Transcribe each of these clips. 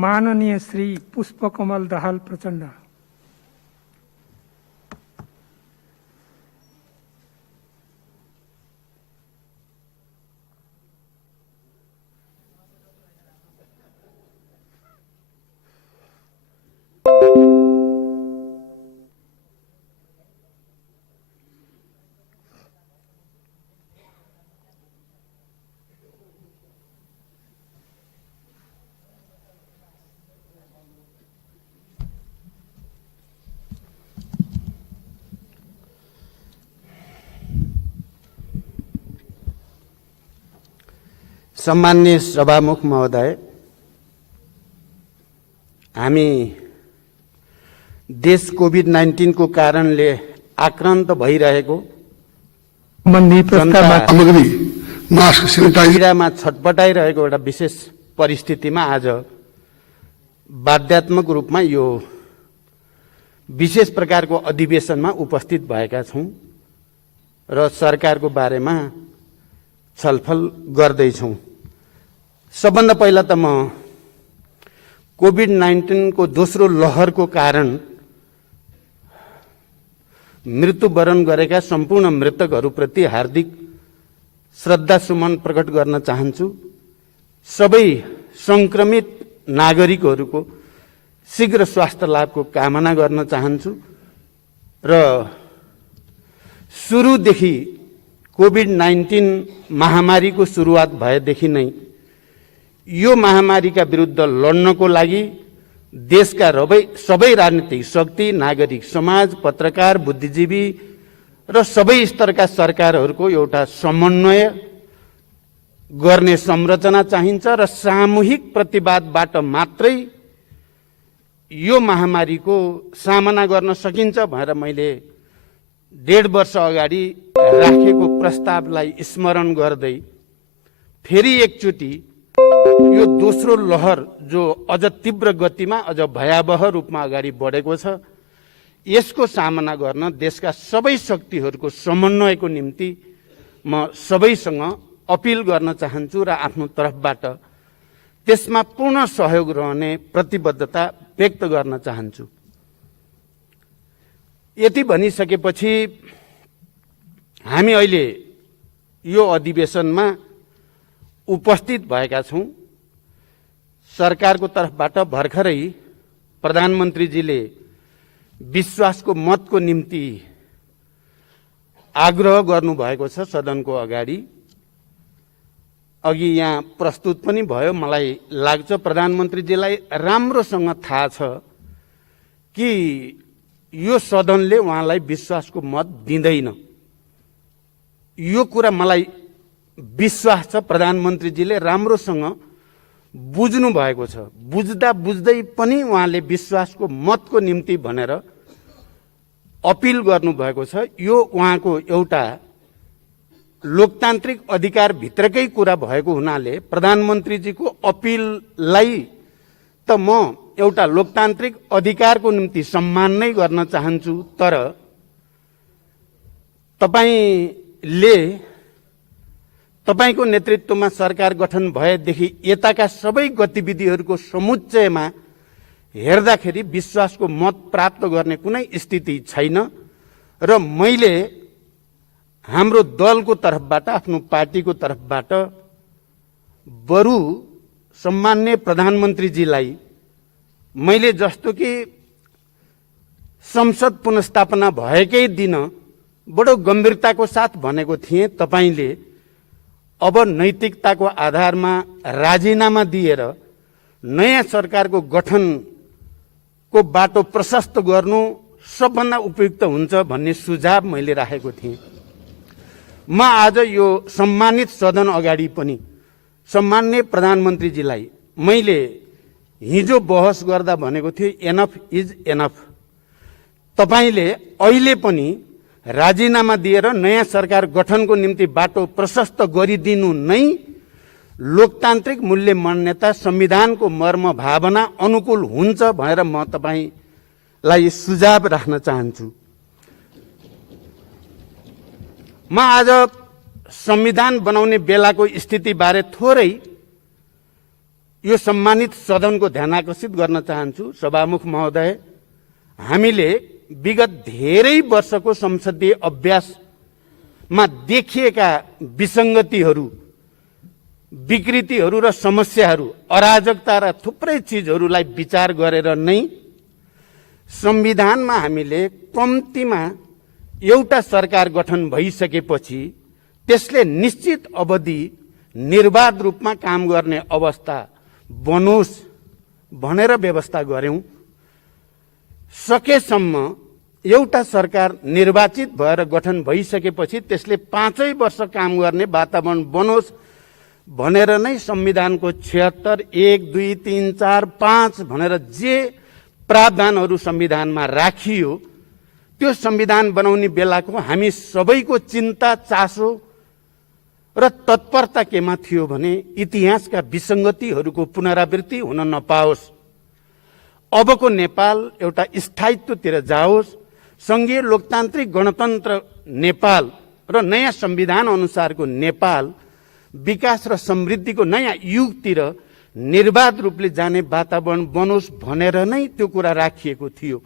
माननीय श्री पुष्पकमल दाहाल प्रचण्ड। सम्माननीय सभामुख महोदय, हामी देश कोभिड-19 को कारणले आक्रान्त भइरहेको पीडामा छटपटाइरहेको एउटा विशेष परिस्थितिमा आज बाध्यात्मक रूपमा यो विशेष प्रकारको अधिवेशनमा उपस्थित भएका छौं र सरकारको बारेमा छलफल गर्दैछौं। सबभन्दा पहिला त म कोभिड-19 को दोस्रो लहरको कारण मृत्युवरण गरेका सम्पूर्ण मृतकहरूप्रति हार्दिक श्रद्धासुमन प्रकट गर्न चाहन्छु। सबै संक्रमित नागरिकहरूको शीघ्र स्वास्थ्य लाभको कामना गर्न चाहन्छु र सुरुदेखि कोभिड-19 महामारीको सुरुवात भएदेखि नै यो महामारीका विरुद्ध लड्नको लागि देशका सबै राजनीतिक शक्ति, नागरिक समाज, पत्रकार, बुद्धिजीवी र सबै स्तरका सरकारहरूको एउटा समन्वय गर्ने संरचना चाहिन्छ र सामूहिक प्रतिवादबाट मात्रै यो महामारीको सामना गर्न सकिन्छ भनेर मैले 1.5 वर्ष अगाडि राखेको प्रस्तावलाई स्मरण गर्दै फेरि एकचोटि यो दोस्रो लहर जो अझ तीव्र गतिमा, अझ भयावह रूपमा अगाडि बढेको छ, यसको सामना गर्न देशका सबै शक्तिहरूको समन्वयको निम्ति म सबैसँग अपिल गर्न चाहन्छु र आफ्नो तर्फबाट त्यसमा पूर्ण सहयोग रहने प्रतिबद्धता व्यक्त गर्न चाहन्छु। यति भनिसकेपछि हामी अहिले यो अधिवेशनमा उपस्थित भएका छौं। सरकारको तर्फबाट भर्खरै प्रधानमन्त्रीजीले विश्वासको मतको निम्ति आग्रह गर्नुभएको छ सदनको अगाडि। अघि यहाँ प्रस्तुत पनि भयो। मलाई लाग्छ प्रधानमन्त्रीजीलाई राम्रोसँग थाहा छ कि यो सदनले उहाँलाई विश्वासको मत दिँदैन। यो कुरा मलाई विश्वास छ प्रधानमन्त्रीजीले राम्रोसँग बुझ्नु भएको छ। बुझ्दा बुझ्दै पनि उहाँले विश्वासको मतको निम्ति भनेर अपिल गर्नुभएको छ। यो उहाँको एउटा लोकतान्त्रिक अधिकार भित्रकै कुरा भएको हुनाले प्रधानमन्त्रीजीको अपिललाई त म एउटा लोकतान्त्रिक अधिकारको निम्ति सम्मान नै गर्न चाहन्छु। तर तपाईको नेतृत्वमा सरकार गठन भएदेखि यताका सबै गतिविधिहरूको समुच्चयमा हेर्दाखेरि विश्वासको मत प्राप्त गर्ने कुनै स्थिति छैन र मैले हाम्रो दलको तर्फबाट, आफ्नो पार्टीको तर्फबाट बरु सम्माननीय प्रधानमन्त्रीजीलाई मैले जस्तो कि संसद पुनर्स्थापना भएकै दिन बडो गम्भीरताको साथ भनेको थिएँ, तपाईले अब नैतिकताको आधारमा राजीनामा दिएर नयाँ सरकारको गठनको बाटो प्रशस्त गर्नु सबभन्दा उपयुक्त हुन्छ भन्ने सुझाव मैले राखेको थिएँ। म आज यो सम्मानित सदन अगाडि पनि सम्माननीय प्रधानमन्त्रीजीलाई मैले हिजो बहस गर्दा भनेको थिएँ, एनफ इज एनफ। तपाईले अहिले पनि राजीनामा दिएर नयाँ सरकार गठनको निम्ति बाटो प्रशस्त गरिदिनु नै लोकतान्त्रिक मूल्य मान्यता, संविधानको मर्म भावना अनुकूल हुन्छ भनेर म तपाईलाई सुझाव राख्न चाहन्छु। म आज संविधान बनाउने बेलाको स्थितिबारे थोरै यो सम्मानित सदनको ध्यान आकर्षित गर्न चाहन्छु। सभामुख महोदय, हामीले विगत धेरै वर्षको संसदीय अभ्यासमा देखिएका विसङ्गतिहरू, विकृतिहरू र समस्याहरू, अराजकता र थुप्रै चिजहरूलाई विचार गरेर नै संविधानमा हामीले कम्तीमा एउटा सरकार गठन भइसकेपछि त्यसले निश्चित अवधि निर्वाध रूपमा काम गर्ने अवस्था बनोस् भनेर व्यवस्था गर्यौं। सकेसम्म एउटा सरकार निर्वाचित भएर गठन भइसकेपछि त्यसले 5 वर्ष काम गर्ने वातावरण बनोस् भनेर नै संविधानको 76, 1, 2, 3, 4, 5 भनेर जे प्रावधानहरू संविधानमा राखियो त्यो संविधान बनाउने बेलाको हामी सबैको चिन्ता, चासो र तत्परता केमा थियो भने इतिहासका विसङ्गतिहरूको पुनरावृत्ति हुन नपाओस्, अबको नेपाल एउटा स्थायित्वतिर जाओस्, संघीय लोकतान्त्रिक गणतन्त्र नेपाल र नयाँ संविधान अनुसारको नेपाल विकास र समृद्धिको नयाँ युगतिर निर्वाध रूपले जाने वातावरण बनोस् भनेर नै त्यो कुरा राखिएको थियो।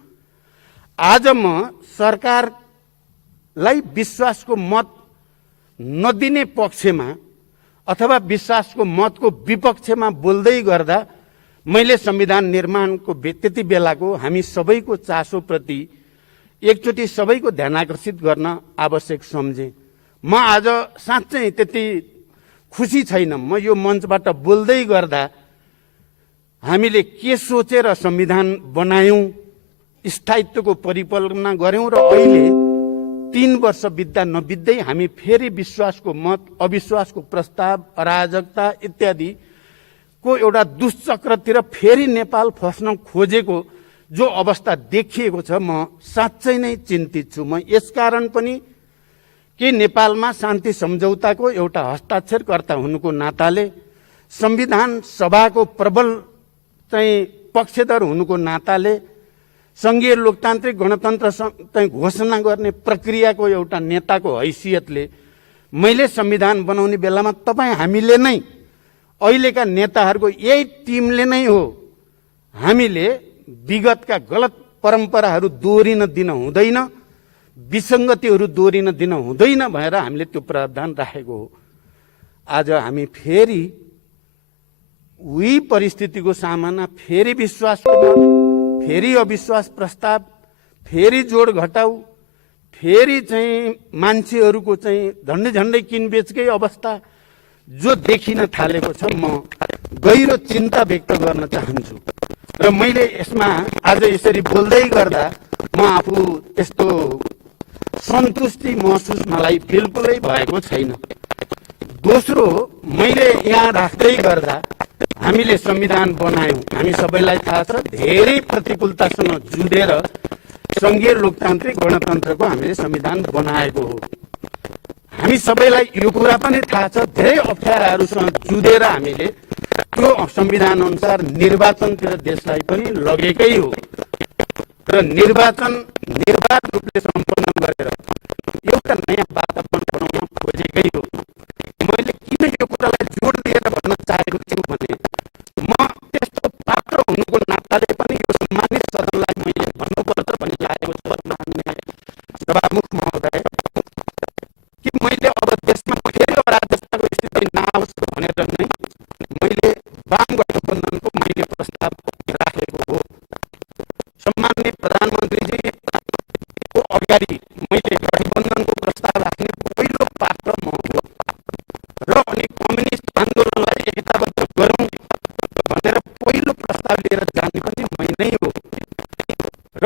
आज म सरकारलाई विश्वासको मत नदिने पक्षमा अथवा विश्वासको मतको विपक्षमा बोल्दै गर्दा मैले संविधान निर्माणको त्यति बेलाको हामी सबैको चासोप्रति एकचोटि सबैको ध्यान आकर्षित गर्न आवश्यक सम्झे। म आज साँच्चै त्यति खुसी छैन। म यो मञ्चबाट बोल्दै गर्दा हामीले के सोचेर संविधान बनायौं, स्थायित्वको परिकल्पना गर्यौं र अहिले 3 वर्ष बित्दा नबित्दै हामी फेरि विश्वासको मत, अविश्वासको प्रस्ताव, अराजकता इत्यादि को एउटा दुष्चक्रतिर फेरि नेपाल फस्न खोजेको जो अवस्था देखिएको छ, म साँच्चै नै चिन्तित छु। म यसकारण पनि के नेपालमा शान्ति सम्झौताको एउटा हस्ताक्षरकर्ता हुनुको नाताले, संविधान सभाको प्रबल चाहिँ पक्षधर हुनुको नाताले, संघीय लोकतान्त्रिक गणतन्त्र चाहिँ घोषणा गर्ने प्रक्रियाको एउटा नेताको हैसियतले मैले संविधान बनाउने बेलामा तपाईँ हामीले नै अहिलेका नेताहरूको यही टिमले नै हो हामीले विगतका गलत परम्पराहरू दोहोरिन दिन हुँदैन, विसङ्गतिहरू दोहोरिन दिन हुँदैन भनेर हामीले त्यो प्रावधान राखेको हो। आज हामी फेरि उही परिस्थितिको सामना, फेरि विश्वासको मत, फेरि अविश्वास प्रस्ताव, फेरि जोड घटाउ, फेरि चाहिँ मान्छेहरूको चाहिँ झन्डै झन्डै किनबेचकै अवस्था जो देखिन थालेको छ, म गहिरो चिन्ता व्यक्त गर्न चाहन्छु। र मैले यसमा आज यसरी बोल्दै गर्दा म आफू त्यस्तो सन्तुष्टि महसुस मलाई बिल्कुलै भएको छैन। दोस्रो, मैले यहाँ राख्दै गर्दा हामीले संविधान बनायौं, हामी सबैलाई थाहा छ धेरै प्रतिकूलतासँग जुधेर संघीय लोकतान्त्रिक गणतन्त्रको हामीले संविधान बनाएको हो। हामी सबैलाई यो कुरा पनि थाहा छ धेरै अप्ठ्याराहरूसँग जुधेर हामीले त्यो संविधान अनुसार निर्वाचनतिर देशलाई पनि लगेकै हो र निर्वाचन निर्वाध रूपले सम्पन्न गरेर एउटा नयाँ वातावरण बनाउन खोजेकै हो। मैले किन यो कुरालाई जोड दिएर भन्न चाहेको छु भने म त्यस्तो पात्र हुनुको नाताले पनि यो सम्मानित सदनलाई मैले भन्नुपर्छ भन्ने लागेको छ। माननीय सभामुख महोदय, कि मैले अब देशमा फेरि अराजकताको स्थिति नआओस् भनेर नै मैले वाम गठबन्धनको मैले प्रस्ताव राखेको हो। सम्माननीय प्रधानमन्त्रीजीको अगाडि मैले गठबन्धनको प्रस्ताव राख्ने पहिलो पात्र म हो र अनि कम्युनिस्ट आन्दोलनलाई एकताबद्ध गरौँ भनेर पहिलो प्रस्ताव लिएर जाने पनि मै नै हो। र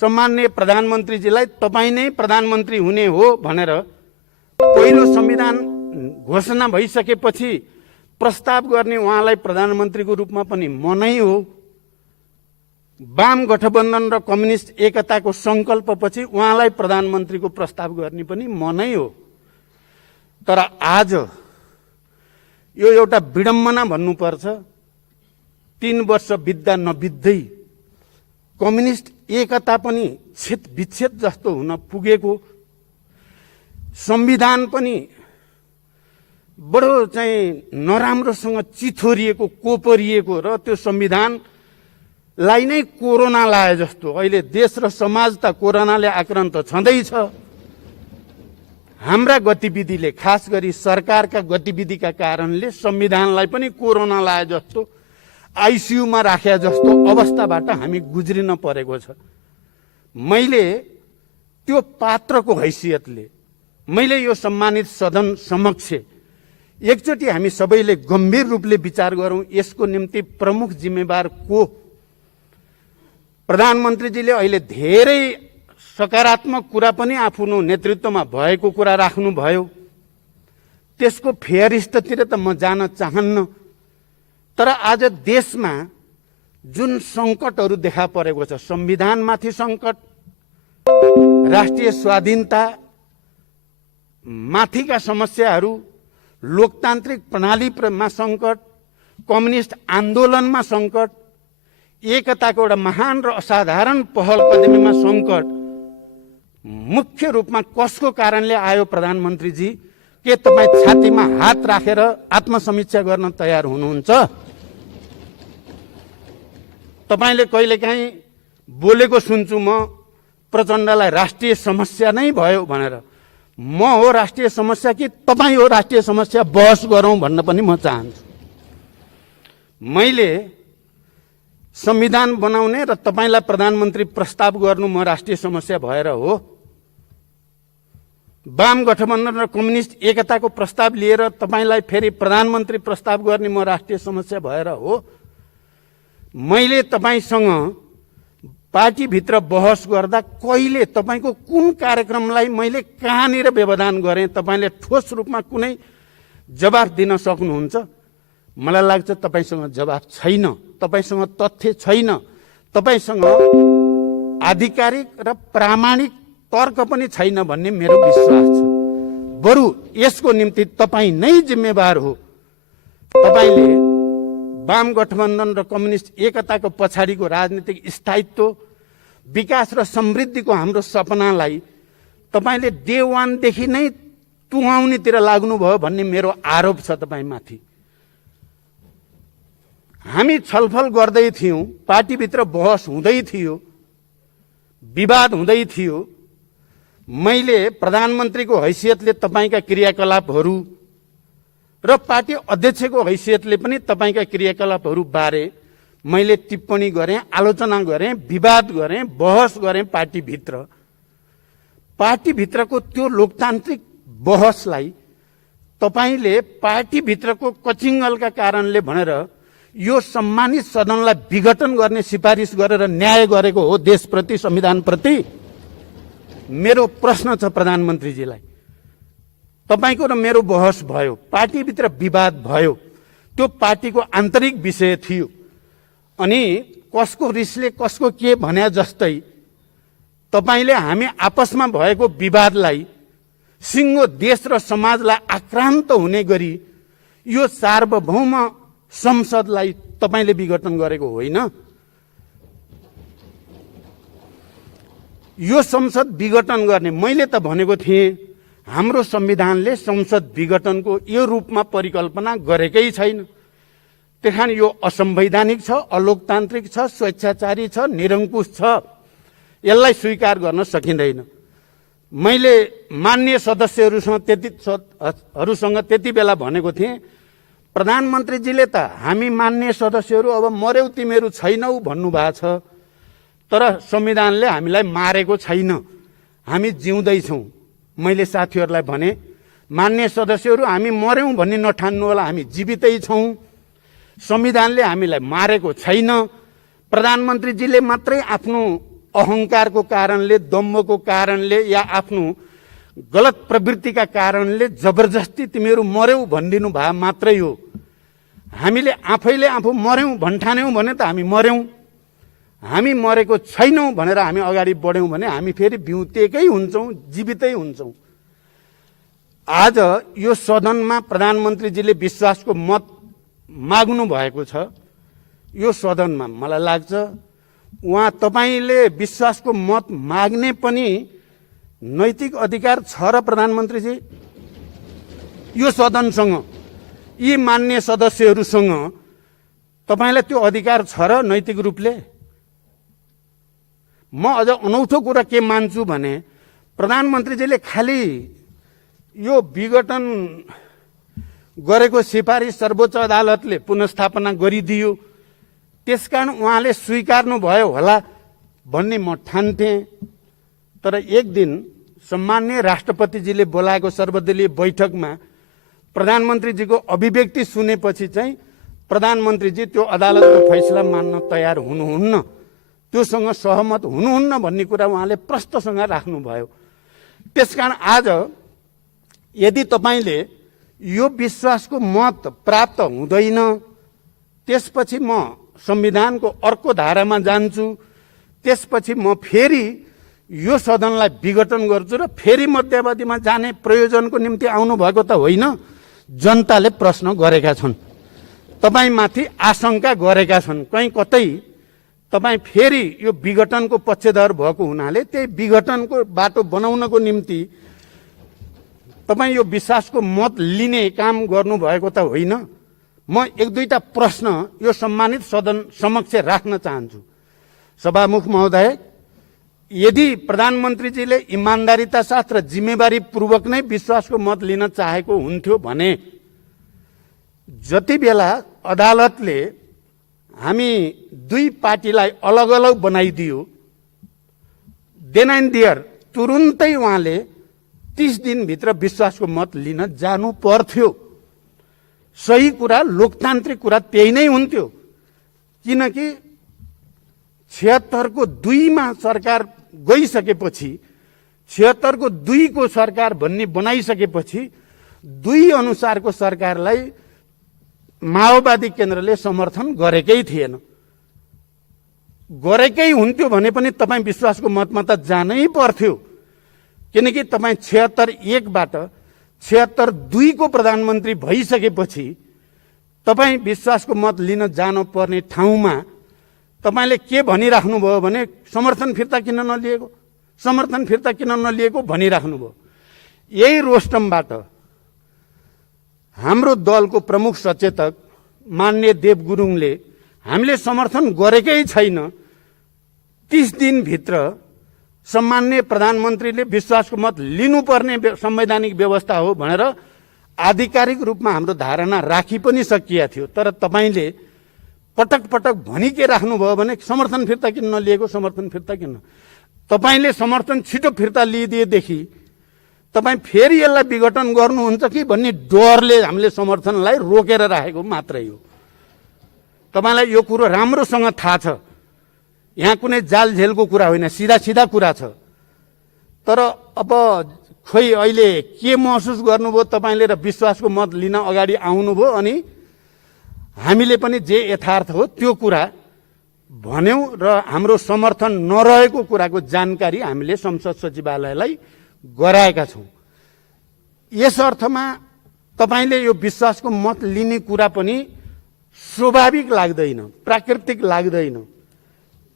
सम्माननीय प्रधानमन्त्रीजीलाई तपाईँ नै प्रधानमन्त्री हुने हो भनेर पहिलो संविधान घोषणा भइसकेपछि प्रस्ताव गर्ने उहाँलाई प्रधानमन्त्रीको रूपमा पनि म नै हो। वाम गठबन्धन र कम्युनिस्ट एकताको संकल्पपछि उहाँलाई प्रधानमन्त्रीको प्रस्ताव गर्ने पनि म नै हो। तर आज यो एउटा विडम्बना भन्नुपर्छ, 3 वर्ष बित्दा नबित्दै कम्युनिस्ट एकता पनि छेद विच्छेद जस्तो हुन पुगेको, संविधान पनि बडो चाहिँ नराम्रोसँग चिथोरिएको कोपरिएको र त्यो संविधानलाई नै कोरोना लाए जस्तो अहिले देश र समाज त कोरोनाले आक्रान्त छँदैछ। हाम्रा गतिविधिले खास गरी सरकारका गतिविधिका कारणले संविधानलाई पनि कोरोना लाए जस्तो आइसियुमा राखे जस्तो अवस्थाबाट हामी गुज्रिन परेको छ। मैले त्यो पात्रको हैसियतले मैले यो सम्मानित सदन समक्ष एकचोटि हामी सबैले गम्भीर रूपले विचार गरौं, यसको निम्ति प्रमुख जिम्मेवार को? प्रधानमन्त्रीजीले अहिले धेरै सकारात्मक कुरा पनि आफ्नो नेतृत्वमा भएको कुरा राख्नुभयो। त्यसको फेयरिस्टतिर त म जान चाहन्न, तर आज देशमा जुन सङ्कटहरू देखा परेको छ, संविधानमाथि सङ्कट, राष्ट्रिय स्वाधीनता माथिका समस्याहरू, लोकतान्त्रिक प्रणालीमा सङ्कट, कम्युनिस्ट आन्दोलनमा सङ्कट, एकताको एउटा महान र असाधारण पहल कदमीमा सङ्कट मुख्य रूपमा कसको कारणले आयो? प्रधानमन्त्रीजी, के तपाईँ छातीमा हात राखेर आत्मसमीक्षा गर्न तयार हुनुहुन्छ? तपाईले कहिलेकाहीँ बोलेको सुन्छु म प्रचण्डलाई राष्ट्रिय समस्या नै भयो भनेर। म हो राष्ट्रिय समस्या कि तपाईँ हो राष्ट्रिय समस्या? बहस गरौँ भन्न पनि म चाहन्छु। मैले संविधान बनाउने र तपाईलाई प्रधानमन्त्री प्रस्ताव गर्नु म राष्ट्रिय समस्या भएर हो? वाम गठबन्धन र कम्युनिस्ट एकताको प्रस्ताव लिएर तपाईलाई फेरि प्रधानमन्त्री प्रस्ताव गर्ने म राष्ट्रिय समस्या भएर हो? मैले तपाईसँग पार्टीभित्र बहस गर्दा कहिले तपाईको कुन कार्यक्रमलाई मैले कहाँनिर व्यवधान गरेँ तपाईले ठोस रूपमा कुनै जवाफ दिन सक्नुहुन्छ? मलाई लाग्छ तपाईसँग जवाफ छैन, तपाईसँग तथ्य छैन, तपाईसँग आधिकारिक र प्रामाणिक तर्क पनि छैन भन्ने मेरो विश्वास छ। बरु यसको निम्ति तपाईँ नै जिम्मेवार हो। तपाईले वाम गठबन्धन र कम्युनिस्ट एकताको पछाडिको राजनीतिक स्थायित्व, विकास र समृद्धिको हाम्रो सपनालाई तपाईले डे वानदेखि नै तुहाउनेतिर लाग्नुभयो भन्ने मेरो आरोप छ तपाईमाथि। हामी छलफल गर्दै थियौं, पार्टीभित्र बहस हुँदै थियो, विवाद हुँदै थियो। मैले प्रधानमन्त्रीको हैसियतले तपाईका क्रियाकलापहरू र पार्टी अध्यक्षको हैसियतले पनि तपाईका क्रियाकलापहरू बारे मैले टिप्पणी गरेँ, आलोचना गरेँ, विवाद गरेँ, बहस गरेँ पार्टीभित्र। पार्टीभित्रको त्यो लोकतान्त्रिक बहसलाई तपाईले पार्टीभित्रको कचिङ्गलका कारणले भनेर यो सम्मानित सदनलाई विघटन गर्ने सिफारिस गरेर न्याय गरेको हो देशप्रति, संविधानप्रति। मेरो प्रश्न छ प्रधानमन्त्रीजीलाई, तपाईको र मेरो बहस भयो, पार्टीभित्र विवाद भयो, त्यो पार्टीको आन्तरिक विषय थियो। अनि कसको रिसले कसको के भन्या जस्तै तपाईले हामी आपसमा भएको विवादलाई सिङ्गो देश र समाजलाई आक्रान्त हुने गरी यो सार्वभौम संसदलाई तपाईले विघटन गरेको होइन। यो संसद विघटन गर्ने मैले त भनेको थिएँ, हाम्रो संविधानले संसद विघटनको यो रूपमा परिकल्पना गरेकै छैन। त्यहाँ यो असंवैधानिक छ, अलोकतान्त्रिक छ, स्वेच्छाचारी छ, निरङ्कुश छ, यसलाई स्वीकार गर्न सकिँदैन। मैले मान्य सदस्यहरूसँग त्यति बेला भनेको थिएँ, प्रधानमन्त्रीजीले त हामी मान्य सदस्यहरू अब मर्यौ तिमीहरू छैनौ भन्नुभएको छ, तर संविधानले हामीलाई मारेको छैन, हामी जिउँदैछौँ। मैले साथीहरूलाई भने, मान्य सदस्यहरू हामी मर्यौँ भन्ने नठान्नु होला, हामी जीवितै छौँ, संविधानले हामीलाई मारेको छैन। प्रधानमन्त्रीजीले मात्रै आफ्नो अहङ्कारको कारणले, दम्भको कारणले या आफ्नो गलत प्रवृत्तिका कारणले जबरजस्ती तिमीहरू मर्यौ भनिदिनु भए मात्रै हो। हामीले आफैले आफू मर्यौँ भन्ठान्यौँ भने त हामी मर्यौँ, हामी मरेको छैनौँ भनेर हामी अगाडि बढ्यौँ भने हामी फेरि बिउतेकै हुन्छौँ, जीवितै हुन्छौँ। आज यो सदनमा प्रधानमन्त्रीजीले विश्वासको मत माग्नु भएको छ। यो सदनमा मलाई लाग्छ उहाँ तपाईले विश्वासको मत माग्ने पनि नैतिक अधिकार छ र प्रधानमन्त्रीजी यो सदनसँग यी मान्य सदस्यहरूसँग तपाईलाई त्यो अधिकार छ र नैतिक रूपले? म अझ अनौठो कुरा के मान्छु भने प्रधानमन्त्रीजीले खालि यो विघटन गरेको सिफारिस सर्वोच्च अदालतले पुनर्स्थापना गरिदियो त्यसकारण उहाँले स्वीकार्नु भयो होला भन्ने म ठान्थेँ। तर एक दिन सम्माननीय राष्ट्रपतिजीले बोलाएको सर्वदलीय बैठकमा प्रधानमन्त्रीजीको अभिव्यक्ति सुनेपछि चाहिँ प्रधानमन्त्रीजी त्यो अदालतको फैसला मान्न तयार हुनुहुन्न, त्योसँग सहमत हुनुहुन्न भन्ने कुरा उहाँले प्रष्टसँग राख्नुभयो। त्यसकारण आज यदि तपाईले यो विश्वासको मत प्राप्त हुँदैन त्यसपछि म संविधानको अर्को धारामा जान्छु, त्यसपछि म फेरि यो सदनलाई विघटन गर्छु र फेरि मध्यावधिमा जाने प्रयोजनको निम्ति आउनु भएको त होइन। जनताले प्रश्न गरेका छन्, तपाईमाथि आशंका गरेका छन्, कहीँ कतै तपाई फेरि यो विघटनको पक्षधर भएको हुनाले त्यही विघटनको बाटो बनाउनको निम्ति तपाई यो विश्वासको मत लिने काम गर्नुभएको त होइन। म एक दुईटा प्रश्न यो सम्मानित सदन समक्ष राख्न चाहन्छु। सभामुख महोदय, यदि प्रधानमन्त्रीजीले इमान्दारिता साथ र जिम्मेवारी पूर्वक नै विश्वासको मत लिन चाहेको हुन्थ्यो भने जति बेला अदालतले हामी दुई पार्टीलाई अलग अलग बनाइदियो देन एन्ड देयर तुरुन्तै उहाँले 30 दिनभित्र विश्वासको मत लिन जानु पर्थ्यो। सही कुरा, लोकतान्त्रिक कुरा त्यही नै हुन्थ्यो। किनकि 76 को 2 मा सरकार गइसकेपछि 76 को 2 को सरकार भन्ने बनाइसकेपछि 2 अनुसारको सरकारलाई माओवादी केन्द्रले समर्थन गरेकै थिएन। गरेकै हुन्थ्यो भने पनि तपाई विश्वासको मतमा त जानै पर्थ्यो। किनकि तपाई 76-1 बाट 76-2 को प्रधानमन्त्री भइसकेपछि तपाई विश्वासको मत लिन जानु पर्ने ठाउँमा तपाईले के भनिराख्नुभयो भने समर्थन फिर्ता किन नलिएको, समर्थन फिर्ता किन नलिएको भनिराख्नुभयो। यही रोस्टमबाट हाम्रो दलको प्रमुख सचेतक माननीय देव गुरुङले हामीले समर्थन गरेकै छैन, 30 दिनभित्र सम्माननीय प्रधानमन्त्रीले विश्वासको मत लिनुपर्ने संवैधानिक व्यवस्था हो भनेर आधिकारिक रूपमा हाम्रो धारणा राखी पनि सकिया थियो। तर तपाईले पटक पटक भनि के राख्नुभयो भने समर्थन फिर्ता किन नलिएको, समर्थन फिर्ता किन। तपाईले समर्थन छिटो फिर्ता लिइदिएदेखि तपाई फेरि यसलाई विघटन गर्नुहुन्छ कि भन्ने डरले हामीले समर्थनलाई रोकेर राखेको मात्रै हो। तपाईलाई यो कुरो राम्रोसँग थाहा छ, यहाँ कुनै जालझेलको कुरा होइन, सिधा सिधा कुरा छ। तर अब खोइ अहिले के महसुस गर्नुभयो तपाईले र विश्वासको मत लिन अगाडि आउनुभयो अनि हामीले पनि जे यथार्थ हो त्यो कुरा भन्यौं र हाम्रो समर्थन नरहेको कुराको जानकारी हामीले संसद सचिवालयलाई गराएका छौं। यस अर्थमा तपाईले यो विश्वासको मत लिने कुरा पनि स्वाभाविक लाग्दैन, प्राकृतिक लाग्दैन,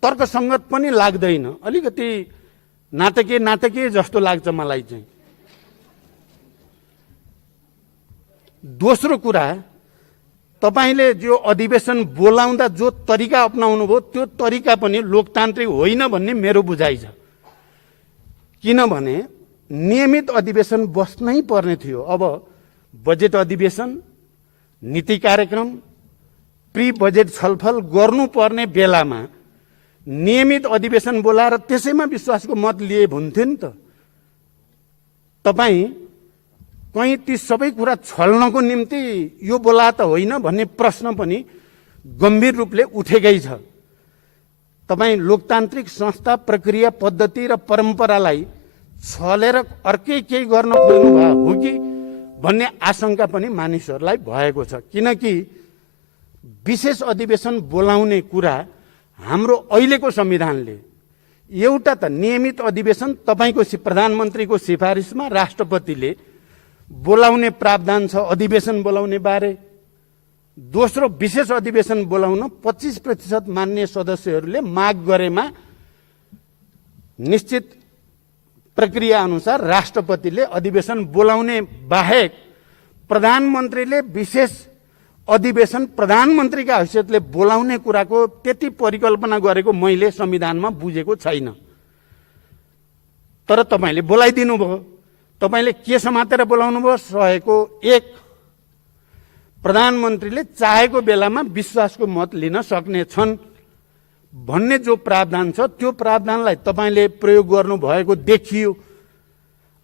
तर्कसंगत पनि लाग्दैन, अलिकति नाटकीय जस्तो लाग्छ मलाई चाहिँ। दोस्रो कुरा, तपाईले जो अधिवेशन बोलाउँदा जो तरिका अपनाउनु भयो त्यो तरिका पनि लोकतान्त्रिक होइन भन्ने मेरो बुझाइ छ। किनभने नियमित अधिवेशन बस्नै पर्ने थियो। अब बजेट अधिवेशन, नीति कार्यक्रम, प्री बजेट छलफल गर्नुपर्ने बेलामा नियमित अधिवेशन बोलाएर त्यसैमा विश्वासको मत लिए हुन्थ्यो नि त। तपाई कहीँ ती सबै कुरा छल्नको निम्ति यो बोला त होइन भन्ने प्रश्न पनि गम्भीर रूपले उठेकै छ। तपाई लोकतान्त्रिक संस्था, प्रक्रिया, पद्धति र परम्परालाई छलेर अर्कै केही गर्न खोज्नु भयो हो कि भन्ने आशंका पनि मानिसहरूलाई भएको छ। किनकि विशेष अधिवेशन बोलाउने कुरा हाम्रो अहिलेको संविधानले एउटा त नियमित अधिवेशन तपाईको प्रधानमन्त्रीको सिफारिसमा राष्ट्रपतिले बोलाउने प्रावधान छ अधिवेशन बोलाउने बारे। दोस्रो, विशेष अधिवेशन बोलाउन 25% मान्य सदस्यहरूले माग गरेमा निश्चित प्रक्रिया अनुसार राष्ट्रपतिले अधिवेशन बोलाउने बाहेक प्रधानमन्त्रीले विशेष अधिवेशन प्रधानमन्त्रीका हैसियतले बोलाउने कुराको त्यति परिकल्पना गरेको मैले संविधानमा बुझेको छैन। तर तपाईले बोलाइदिनु भयो। तपाईले के समातेर बोलाउनु भयो? 101 प्रधानमन्त्रीले चाहेको बेलामा विश्वासको मत लिन सक्ने छन् भन्ने जो प्रावधान छ त्यो प्रावधानलाई तपाईले प्रयोग गर्नु भएको देखियो।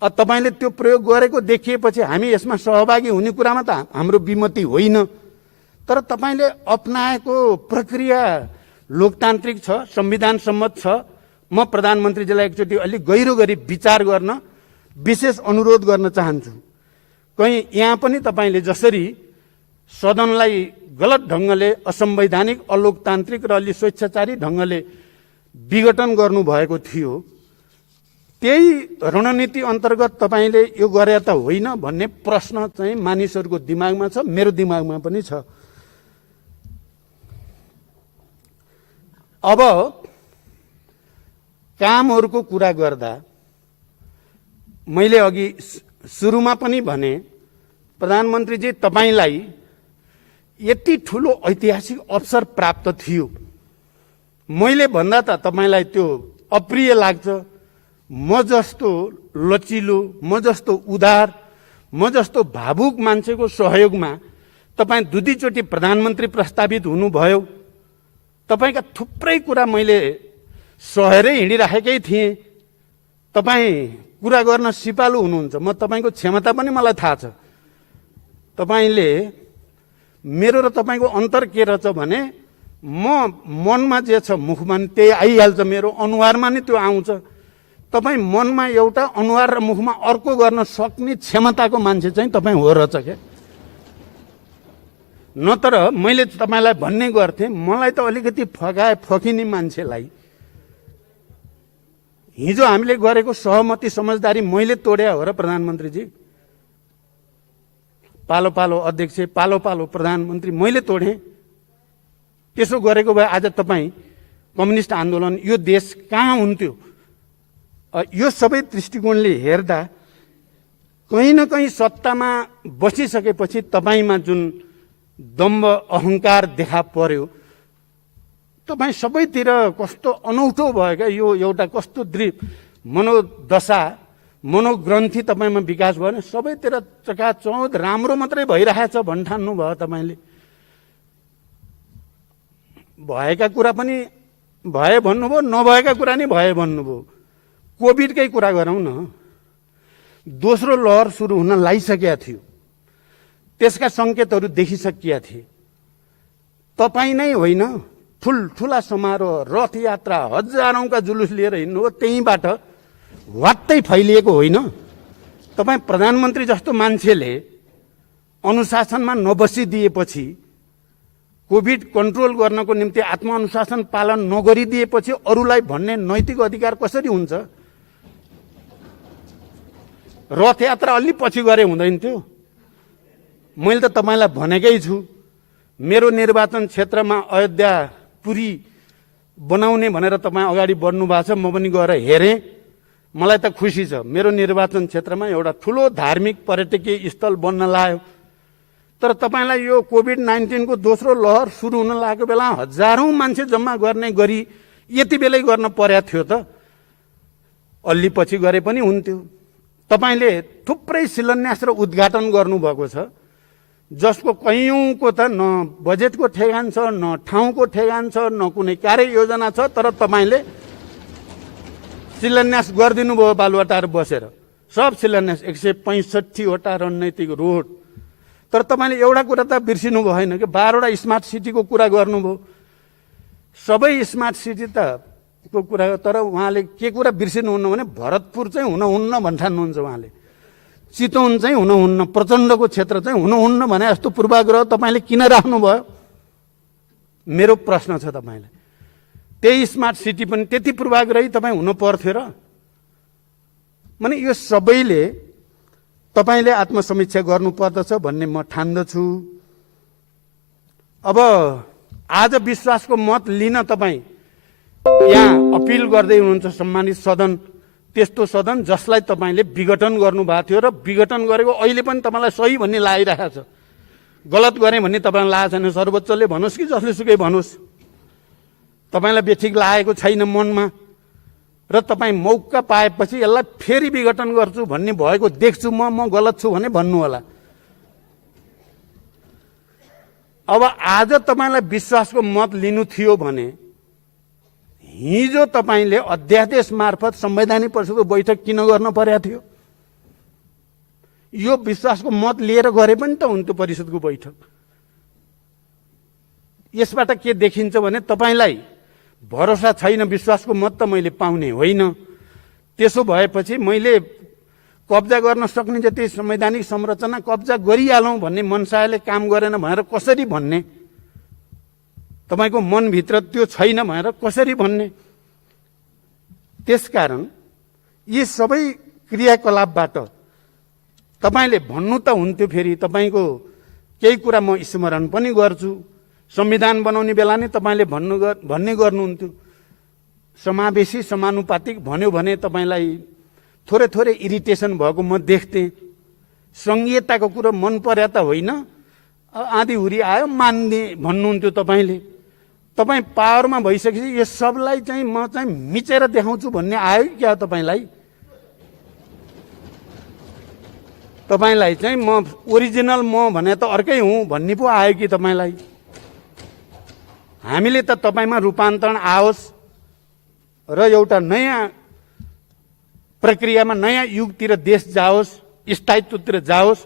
तपाईले त्यो प्रयोग गरेको देखिएपछि हामी यसमा सहभागी हुने कुरामा त हाम्रो विमति होइन। तर तपाईले अपनाएको प्रक्रिया लोकतान्त्रिक छ, संविधान सम्मत छ। म प्रधानमन्त्रीजीलाई एकचोटि अलि गहिरो गरी विचार गर्न विशेष अनुरोध गर्न चाहन्छु। कहीं यहाँ पनि तपाईले जसरी सदनलाई गलत ढंगले असंवैधानिक अलोकतान्त्रिक र अलि स्वेच्छाचारी ढंगले विघटन गर्नु भएको थियो, त्यही रणनीति अन्तर्गत तपाईले यो गरे त होइन भन्ने प्रश्न चाहिँ मानिसहरूको दिमागमा छ, मेरो दिमागमा पनि छ। अब कामहरूको कुरा गर्दा मैले अघि सुरुमा पनि भने प्रधानमन्त्रीजी तपाईलाई यति ठूलो ऐतिहासिक अवसर प्राप्त थियो। मैले भन्दा त तपाईलाई त्यो अप्रिय लाग्छ। म जस्तो लचिलो, म जस्तो उदार, म जस्तो भावुक मान्छेको सहयोगमा तपाई दुईचोटि प्रधानमन्त्री प्रस्तावित हुनुभयो। तपाईका थुप्रै कुरा मैले सहेरै हिँडिराखेकै थिएँ। तपाई कुरा गर्न सिपालु हुनुहुन्छ। म तपाईको क्षमता पनि मलाई थाहा छ। तपाईले मेरो र तपाईको अन्तर के रहेछ भने म मनमा जे छ मुखमा त्यही आइहाल्छ, मेरो अनुहारमा नि त्यो आउँछ। तपाई मनमा एउटा अनुहार र मुखमा अर्को गर्न सक्ने क्षमताको मान्छे चाहिँ तपाई हो रहेछ के। नत्र मैले तपाईलाई भन्ने गर्थे, मलाई त अलिकति फकिने मान्छेलाई हिजो हामीले गरेको सहमति समझदारी मैले तोड्या हो र प्रधानमन्त्रीजी। पालो पालो अध्यक्ष, पालो पालो प्रधानमन्त्री मैले तोडेँ। त्यसो गरेको भए आज तपाईँ कम्युनिस्ट आन्दोलन यो देश कहाँ हुन्थ्यो? यो सबै दृष्टिकोणले हेर्दा कहीँ न कहीँ सत्तामा बसिसकेपछि तपाईमा जुन दम्भ अहंकार देखा पर्यो, तपाईँ सबैतिर कस्तो अनौठो भयो क्या। यो एउटा कस्तो मनोदशा, मनोग्रन्थि तपाईमा विकास भयो। सबैतिर चकाचौध राम्रो मात्रै भइरहेछ भन्ठान्नु भयो तपाईले। भएका कुरा पनि भए भन्नुभयो, नभएका कुरा नि भए भन्नुभयो। कोभिडकै कुरा गरौँ न। दोस्रो लहर सुरु हुन लागिसकेका थियो। त्यसका संकेतहरू देखिसकिया थिए। तपाईँ नै होइन, ठुल्ठुला समारोह, रथ यात्रा, हजारौंका जुलुस लिएर हिँड्नु हो, त्यहीबाट वात्तै फैलिएको होइन। तपाईँ प्रधानमन्त्री जस्तो मान्छेले अनुशासनमा नबसिदिएपछि, कोभिड कन्ट्रोल गर्नको निम्ति आत्मअनुशासन पालन नगरिदिएपछि अरूलाई भन्ने नैतिक अधिकार कसरी हुन्छ? रथ यात्रा अलि पछि गरे हुँदैन थियो? मैले त तपाईलाई भनेकै छु, मेरो निर्वाचन क्षेत्रमा अयोध्या पुरी बनाउने भनेर तपाईँ अगाडि बढ्नु भएको छ। म पनि गएर हेरेँ, मलाई त खुसी छ। मेरो निर्वाचन क्षेत्रमा एउटा ठुलो धार्मिक पर्यटकीय स्थल बन्न लाग्यो। तर तपाईलाई यो कोभिड-19 को दोस्रो लहर सुरु हुन लागेको बेला हजारौं मान्छे जम्मा गर्ने गरी यति बेलै गर्न पर्या थियो त? अलि पछि गरे पनि हुन्थ्यो। तपाईले थुप्रै शिलान्यास र उद्घाटन गर्नुभएको छ, जसको कयौंको त न बजेटको ठेगान छ, न ठाउँको ठेगान छ, न कुनै कार्य योजना छ। तर तपाईले शिलान्यास गरिदिनु भयो बालुवाटार बसेर। सब शिलान्यास 165 वटा रणनीतिक रोड। तर तपाईले एउटा कुरा त बिर्सिनु भएन कि 12 वटा स्मार्ट सिटीको कुरा गर्नुभयो। सबै स्मार्ट सिटी त को कुरा, तर उहाँले के कुरा बिर्सिनुहुन्न भने भरतपुर चाहिँ हुनुहुन्न भन्ठान्नुहुन्छ उहाँले। चितवन चाहिँ हुनुहुन्न, प्रचण्डको क्षेत्र चाहिँ हुनुहुन्न भने जस्तो पूर्वाग्रह तपाईले किन राख्नुभयो? मेरो प्रश्न छ तपाईलाई। त्यही स्मार्ट सिटी पनि त्यति पूर्वाग्रही तपाईँ हुन पर्थ्यो र? माने यो सबैले तपाईले आत्मसमीक्षा गर्नुपर्दछ भन्ने म ठान्दछु। अब आज विश्वासको मत लिन तपाईँ यहाँ अपिल गर्दै हुनुहुन्छ सम्मानित सदन, त्यस्तो सदन जसलाई तपाईले विघटन गर्नुभएको थियो र विघटन गरेको अहिले पनि तपाईलाई सही भन्ने लागिरहेको छ। गलत गरेँ भन्ने तपाईँलाई लागेको छैन, सर्वोच्चले भनोस् कि जसले सुकै भनोस्, तपाईँलाई बेठिक लागेको छैन मनमा र तपाईँ मौका पाएपछि यसलाई फेरि विघटन गर्छु भन्ने भएको देख्छु म गलत छु भने भन्नु होला। अब आज तपाईँलाई विश्वासको मत लिनु थियो भने हिजो तपाईँले अध्यादेश मार्फत संवैधानिक परिषदको बैठक किन गर्न पर्या थियो? यो विश्वासको मत लिएर गरे पनि त हुन्थ्यो परिषदको बैठक। यसबाट के देखिन्छ भने तपाईँलाई भरोसा छैन, विश्वासको मत त मैले पाउने होइन। त्यसो भएपछि मैले कब्जा गर्न सक्ने जति संवैधानिक संरचना कब्जा गरिहालौँ भन्ने मनसायले काम गरेन भनेर कसरी भन्ने? तपाईँको मनभित्र त्यो छैन भनेर कसरी भन्ने? त्यसकारण यी सबै क्रियाकलापबाट तपाईँले भन्नु त हुन्थ्यो, फेरि तपाईँको केही कुरा म स्मरण पनि गर्छु। संविधान बनाउने बेला नै तपाईँले भन्ने गर्नुहुन्थ्यो, समावेशी समानुपातिक भन्यो भने तपाईँलाई थोरै थोरै इरिटेसन भएको म देख्थेँ। सङ्घीयताको कुरो मन पर्या त होइन, आधी हुरी आयो मान्ने भन्नुहुन्थ्यो तपाईँले। तपाईँ पावरमा भइसकेपछि यो सबलाई चाहिँ म चाहिँ मिचेर देखाउँछु भन्ने आयो क्या तपाईँलाई? तपाईँलाई चाहिँ म ओरिजिनल म भने त अर्कै हुँ भन्ने पो आयो कि तपाईँलाई? हामीले त तपाईँमा रूपान्तरण आओस् र एउटा नयाँ प्रक्रियामा नयाँ युगतिर देश जाओस्, स्थायित्वतिर जाओस्,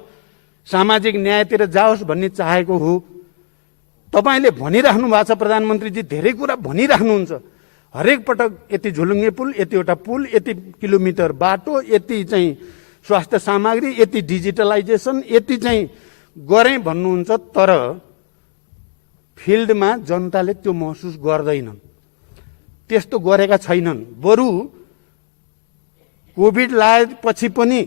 सामाजिक न्यायतिर जाओस् भन्ने चाहेको हो। तपाईँले भनिराख्नु भएको छ, प्रधानमन्त्रीजी धेरै कुरा भनिराख्नुहुन्छ। हरेक पटक यति झुलुङ्गे पुल, यतिवटा पुल, यति किलोमिटर बाटो, यति चाहिँ स्वास्थ्य सामग्री, यति डिजिटलाइजेसन, यति चाहिँ गरेँ भन्नुहुन्छ। तर फिल्डमा जनताले त्यो महसुस गर्दैनन्, त्यस्तो गरेका छैनन्। बरु कोभिड लागेपछि पनि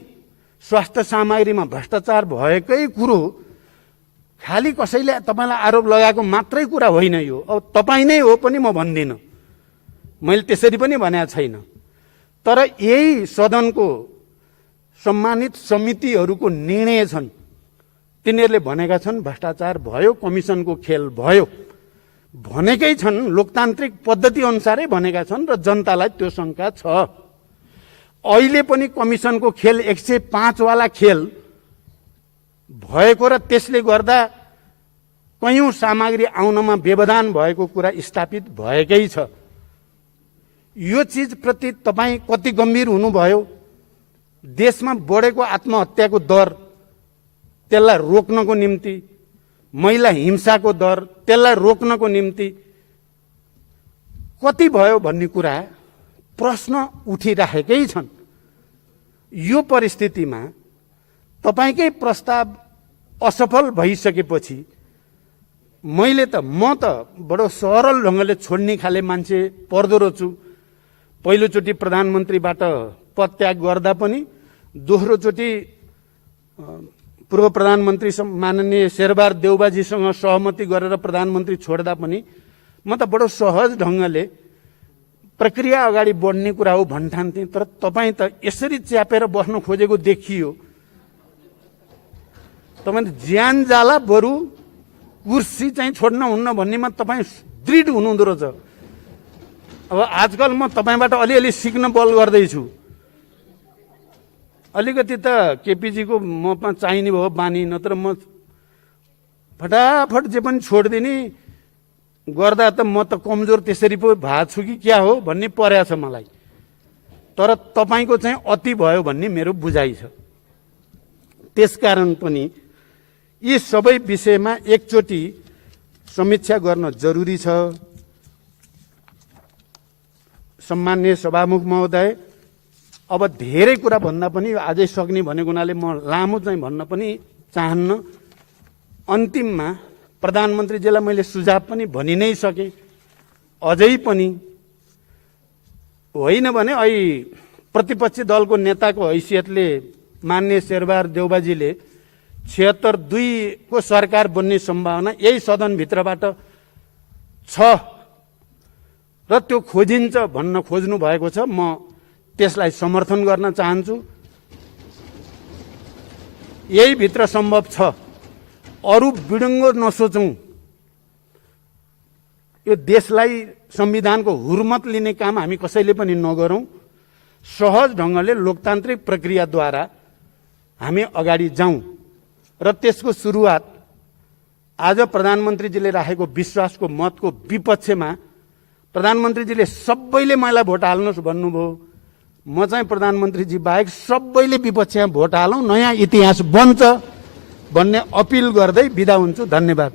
स्वास्थ्य सामग्रीमा भ्रष्टाचार भएकै कुरो खालि कसैले तपाईँलाई आरोप लगाएको मात्रै कुरा होइन। यो अब तपाईँ नै हो पनि म भन्दिनँ, मैले त्यसरी पनि भनेको छैन। तर यही सदनको सम्मानित समितिहरूको निर्णय छन्, तिनीहरूले भनेका छन् भ्रष्टाचार भयो, कमिसनको खेल भयो भनेकै छन्, लोकतान्त्रिक पद्धति अनुसारै भनेका छन् र जनतालाई त्यो शङ्का छ। अहिले पनि कमिसनको खेल 105 वाला खेल भएको र त्यसले गर्दा कयौं सामग्री आउनमा व्यवधान भएको कुरा स्थापित भएकै छ। यो चिजप्रति तपाईँ कति गम्भीर हुनुभयो? देशमा बढेको आत्महत्याको दर, त्यसलाई रोक्नको निम्ति, महिला हिंसाको दर, त्यसलाई रोक्नको निम्ति कति भयो भन्ने कुरा प्रश्न उठिराखेकै छन्। यो परिस्थितिमा तपाईकै प्रस्ताव असफल भइसकेपछि म त बडो सरल ढङ्गले छोड्ने खाले मान्छे पर्दो रहेछु। पहिलोचोटि प्रधानमन्त्रीबाट पदत्याग गर्दा पनि, दोस्रोचोटि पूर्व प्रधानमन्त्री माननीय शेरबहादुर देउबाजीसँग सहमति गरेर प्रधानमन्त्री छोड्दा पनि म त बडो सहज ढङ्गले प्रक्रिया अगाडि बढ्ने कुरा हो भन्ठान्थेँ। तर तपाईँ त यसरी च्यापेर बस्न खोजेको देखियो। तपाईँ ज्यान जाला बरु कुर्सी चाहिँ छोड्न हुन्न भन्नेमा तपाईँ दृढ हुनुहुँदो रहेछ। अब आजकल म तपाईँबाट अलिअलि सिक्न बल गर्दैछु। अलिकति त केपीजीको ममा चाहिने भयो बानी, नत्र म फटाफट जे पनि छोडिदिने गर्दा त म त कमजोर त्यसरी पो भएको छु कि क्या हो भन्ने पर्या छ मलाई। तर तपाईँको चाहिँ अति भयो भन्ने मेरो बुझाइ छ। त्यसकारण पनि यी सबै विषयमा एकचोटि समीक्षा गर्न जरुरी छ। सम्माननीय सभामुख महोदय, अब धेरै कुरा भन्दा पनि आजै सक्ने भनेको हुनाले म लामो चाहिँ भन्न पनि चाहन्न। अन्तिममा प्रधानमन्त्रीजीलाई मैले सुझाव पनि भनि नै सकेँ। अझै पनि होइन भने अहिले प्रतिपक्षी दलको नेताको हैसियतले माननीय शेरबहादुर देउबाजीले 76-2 को सरकार बन्ने सम्भावना यही सदनभित्रबाट छ र त्यो खोजिन्छ भन्न खोज्नु भएको छ। म त्यसलाई समर्थन गर्न चाहन्छु। यही भित्र सम्भव छ। अरू बिडङ्गो नसोचौँ। यो देशलाई संविधानको हुर्मत लिने काम हामी कसैले पनि नगरौँ। सहज ढङ्गले लोकतान्त्रिक प्रक्रियाद्वारा हामी अगाडि जाउँ र त्यसको सुरुवात आज प्रधानमन्त्रीजीले राखेको विश्वासको मतको विपक्षमा प्रधानमन्त्रीजीले सबैले मलाई भोट हाल्नुहोस् भन्नुभयो। म चाहिँ प्रधानमन्त्रीजी बाहेक सबैले विपक्षमा भोट हालौँ, नयाँ इतिहास बन्छ भन्ने अपिल गर्दै बिदा हुन्छु। धन्यवाद।